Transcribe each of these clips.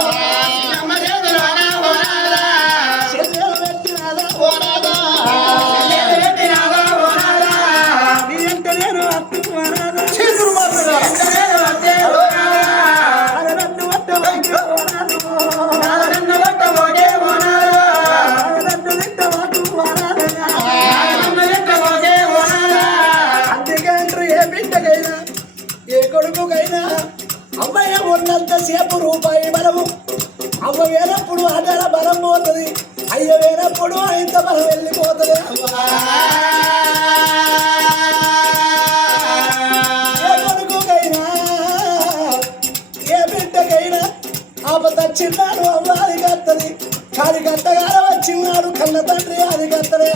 Yeah. ఉన్నాడు కళ్ళ తండ్రి అది కత్తరే.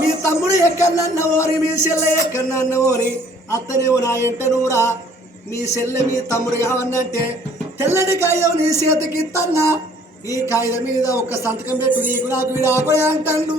మీ తమ్ముడు ఎక్కడన్న ఓరి మీ చెల్లె ఎక్కడన్న ఓరి అత్తనేవు నా ఎంటనూరా మీ చెల్లె మీ తమ్ముడు కావన్నంటే తెల్లటి కాగితం నీ చేతికి ఇత్తన్నా ఈ కాగితం మీద ఒక్క సంతకం పెట్టు నీకు నాకు వీడాకుడే అంటాడు.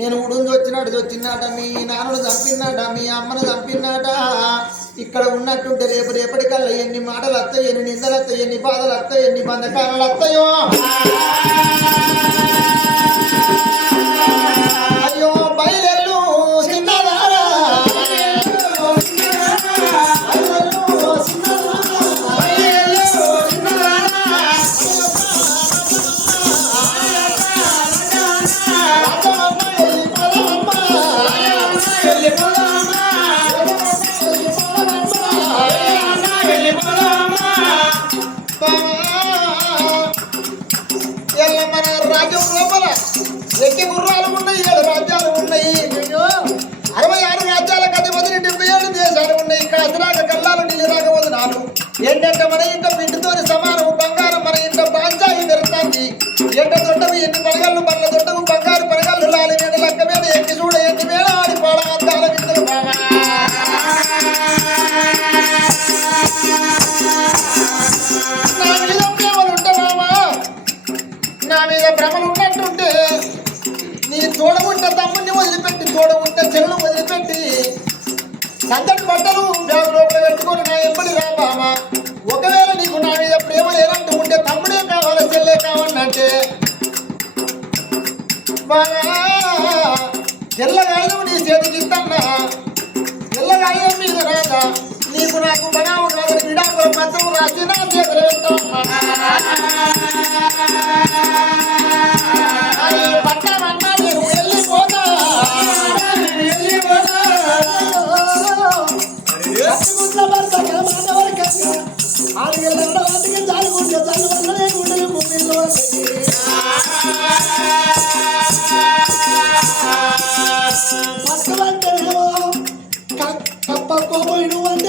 నేను ఉడుంది వచ్చినట్టు వచ్చినాట మీ నాన్నను చంపినాట మీ అమ్మను చంపినాట ఇక్కడ ఉన్నట్టుంటే రేపు రేపటికల్లా ఎన్ని మాటలు వస్తాయి ఎన్ని నిందలు వస్తాయి ఎన్ని బాధలు వస్తాయి ఎన్ని బంధకాలు వస్తాయో? ఎక్కి గుర్రాలు ఉన్నాయి ఏడు రాజ్యాలు ఉన్నాయి. అరవై ఆరు రాజ్యాలకు అధిపతిని డెబ్బై ఏడు దేశాలు ఉన్నాయి. కాసిరాక కల్లాలు నీళ్ళరాక వదనాలు ఏంటంటే మన ఇంట బాగా తెల్లగాయలు నీ చేతికి ఇస్తాన్నా తెల్లగాయల మీద రాదా.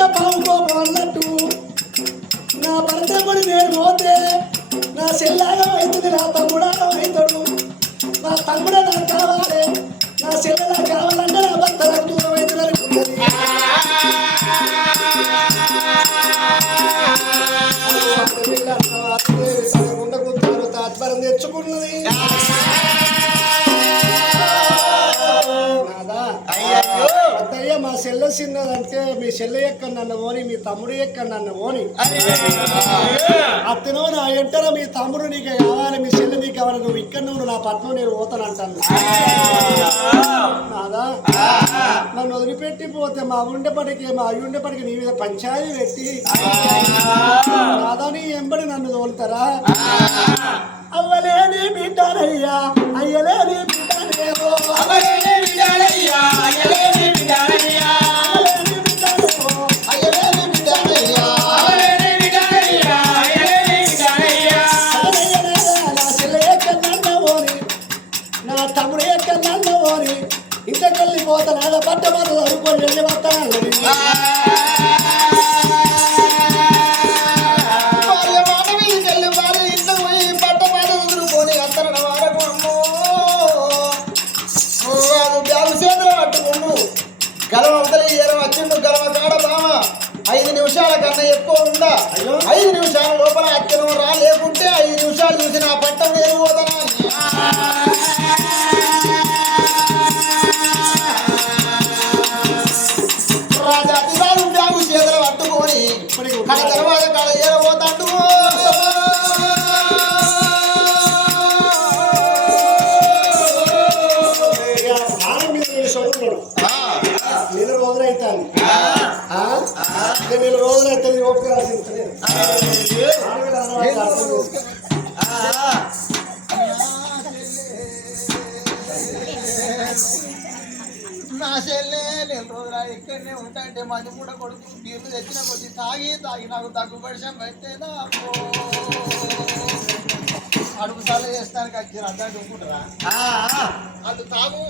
ఇడు అంటే అన్నట్టు. నా భర్త కూడా నేను పోతే నా చెల్లాగా అవుతుంది నా తమ్ముడాగా అత్తయ్య మా చెల్లె చిన్నదంటే మీ చెల్లె ఎక్కడ నన్ను ఓని మీ తమ్ముడు ఎక్కడ నన్ను ఓని అత్తనో నా ఎంటరా మీ తమ్ముడు నీకు కావాలి మీ చెల్లె నీకు కావాలి నువ్వు ఇక్కడ నువ్వు నా పట్నం నేను పోతాను అంటాను నాదా? నన్ను వదిలిపెట్టి పోతే మా ఉండేపటికి మా అయ్యుండేపటికి నీ మీద పంచాయతీ పెట్టి నాదా నీ ఎంబడి నన్ను తోలుతారా? అవ్వలేని బిడ్డనయ్యా అయ్యలేని బిడ్డనేమో అవ్వలేని లేకుంటే ఐదు నిమిషాలు చూసి నా పట్టం నేను పోతానా నా చెల్లె నెల రోజులు ఇక్కడనే ఉంటాంటే మధ్య కూడా కొడుకు బీర్లు తెచ్చిన కొద్ది తాగి తాగి నాకు తగ్గు పరిచయం పెట్టేదా అడుగు సార్లు చేస్తానికి వచ్చిన అడ్డాడు అనుకుంటారా? అది తాగు.